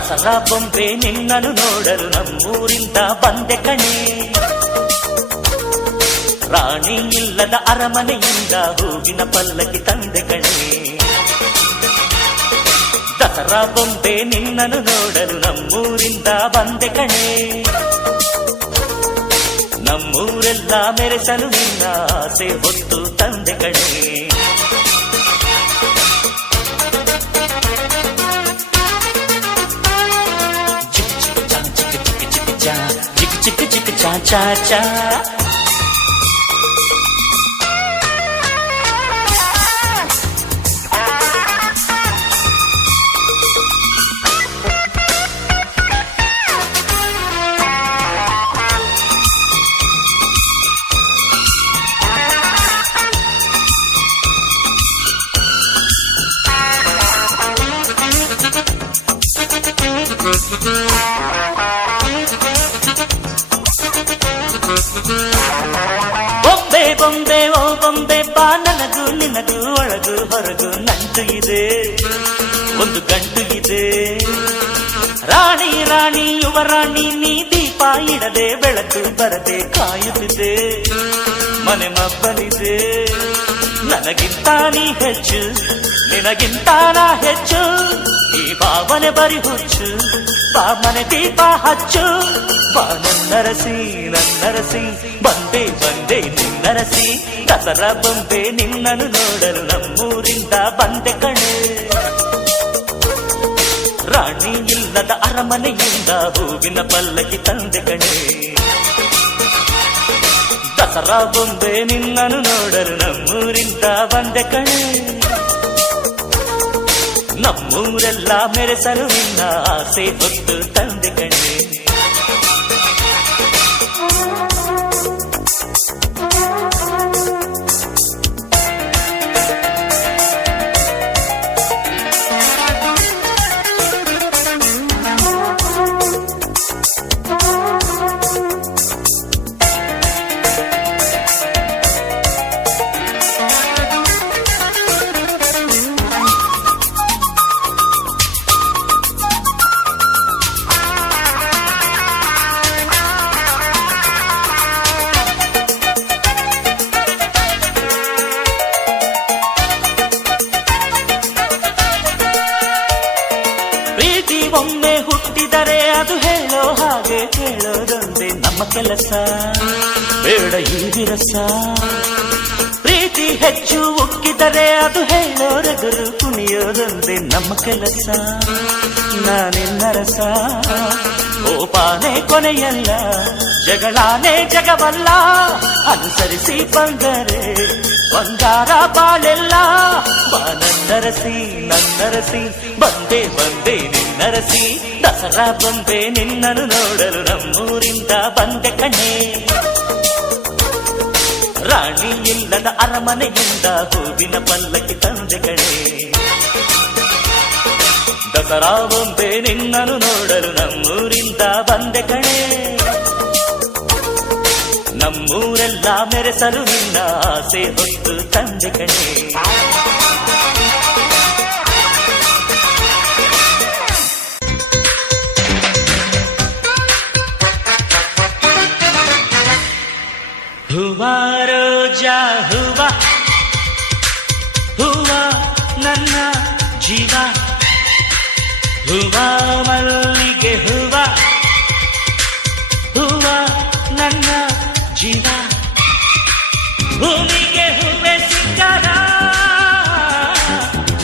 ದಸರಾ ಬೊಂಬೆ ನಿನ್ನನ್ನು ನೋಡಲು ನಮ್ಮೂರಿಂದ ಬಂದೆ ಕಣೆ. ರಾಣಿ ಇಲ್ಲದ ಅರಮನೆಯಿಂದ ಹೂವಿನ ಪಲ್ಲಕ್ಕಿ ತಂದೆ ಕಣೆ. ದಸರಾ ಬೊಂಬೆ ನಿನ್ನನ್ನು ನೋಡಲು ನಮ್ಮೂರಿಂದ ಬಂದೆ ಕಣೆ. ನಮ್ಮೂರೆಲ್ಲ ಮೆರೆಸಲು ನಿನ್ನ ಆಸೆ ಹೊತ್ತು ತಂದೆ ಕಣೆ. ಚಿಕ್ಕ ಚಿಕ್ಕ ಚಾ ಚಾ ಚಾ ಬೊಂಬೆ ಬೊಂಬೆ ಓ ಬೊಂಬೆ ಬಾ, ನನಗೂ ನಿನಗೂ ಒಳಗು ಹೊರಗು ನಂಟು ಇದೆ, ಒಂದು ಗಂಟು ಇದೆ. ರಾಣಿ ರಾಣಿ ಯುವರಾಣಿ ನೀ ದೀಪ ಇಡದೆ ಬೆಳಕು ಬರದೆ ಕಾಯುತ್ತಿದೆ, ಮನೆ ಮಬ್ಬಲಿದೆ. ನನಗಿಂತ ನೀ ಹೆಚ್ಚು, ನಿನಗಿಂತ ನಾ ಹೆಚ್ಚು, ಈ ಭಾವನೆ ಬರಿ ಹುಚ್ಚು, ಬಾ ಮನೆ ದೀಪ ಹಚ್ಚು. ಬಾ ನನ್ನರಸಿ ನನ್ನರಸಿ, ಬಂದೆ ಬಂದೆ ನಿನ್ನರಸಿ. ದಸರಾ ಬೊಂಬೆ ನಿನ್ನನ್ನು ನೋಡಲು ನಮ್ಮೂರಿಂದ ಬಂದೆ ಕಣೆ. ರಾಣಿ ಇಲ್ಲದ ಅರಮನೆಯಿಂದ ಹೂವಿನ ಪಲ್ಲಕ್ಕಿ ತಂದೆ ಕಣೆ. ದಸರಾ ಬೊಂಬೆ ನಿನ್ನನ್ನು ನೋಡಲು ನಮ್ಮೂರಿಂದ ಬಂದೆ ಕಣೆ. ನಮ್ಮೂರೆಲ್ಲ ಮೆರೆಸಲು ನಿನ್ನ ಆಸೆ ಹೊತ್ತು ತಂದೆ ಕಣೆ. ಒಮ್ಮೆ ಹುಟ್ಟಿದರೆ ಅದು ಹೇಳೋ ಹಾಗೆ ಕೇಳೋದೊಂದೇ ನಮ್ಮ ಕೆಲಸ, ಬೇಡ ಈ ವಿರಸ. ಪ್ರೀತಿ ಹೆಚ್ಚು ಉಕ್ಕಿದರೆ ಅದು ಹೇಳೋ ರಗರು ಕುಣಿಯೋದೊಂದೇ ನಮ್ಮ ಕೆಲಸ. ನಾನೆನ್ನರಸ ಕೋಪಾನೇ ಕೊನೆಯಲ್ಲ, ಜಗಳಾನೇ ಜಗವಲ್ಲ. ಅನುಸರಿಸಿ ಬಂದರೆ ಬಂಗಾರ ಬಾಳೆಲ್ಲ. ಬಾ ನನ್ನರಸಿ ನನ್ನರಸಿ, ಬಂದೆ ಬಂದೆ ನಿನ್ನರಸಿ. ದಸರಾ ಬೊಂಬೆ ನಿನ್ನನ್ನು ನೋಡಲು ನಮ್ಮೂರಿಂದ ಬಂದೆ ಕಣೆ. ರಾಣಿ ಇಲ್ಲದ ಅರಮನೆಯಿಂದ ಹೂವಿನ ಪಲ್ಲಕ್ಕಿ ತಂದೆ ಕಣೆ. ದಸರಾ ಬೊಂಬೆ ನಿನ್ನನ್ನು ನೋಡಲು ನಮ್ಮೂರಿಂದ ಬಂದೆ ಕಣೆ. ನಮ್ಮೂರೆಲ್ಲ ಮೆರೆಸಲು ನಿನ್ನ ಆಸೆ ಹೊತ್ತು ತಂದೆ ಕಣೆ. ಹೂವ ರೋಜಾ ಹೂವ, ಹೂವ ನನ್ನ ಜೀವ. ಹೂವ ಮಲ್ಲಿಗೆ ಹೂವ, ಹೂವ ನನ್ನ ಜೀವ. ಭೂಮಿಗೆ ಹೂವೆ ಸಿಕ್ಕಾರ,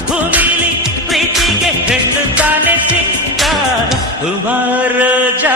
ಭೂಮಿಲಿ ಪ್ರೀತಿಗೆ ಹೆಣ್ಣು ತಾನೆ ಸಿಕ್ಕಾರ. ಹೂವ ರೋಜಾ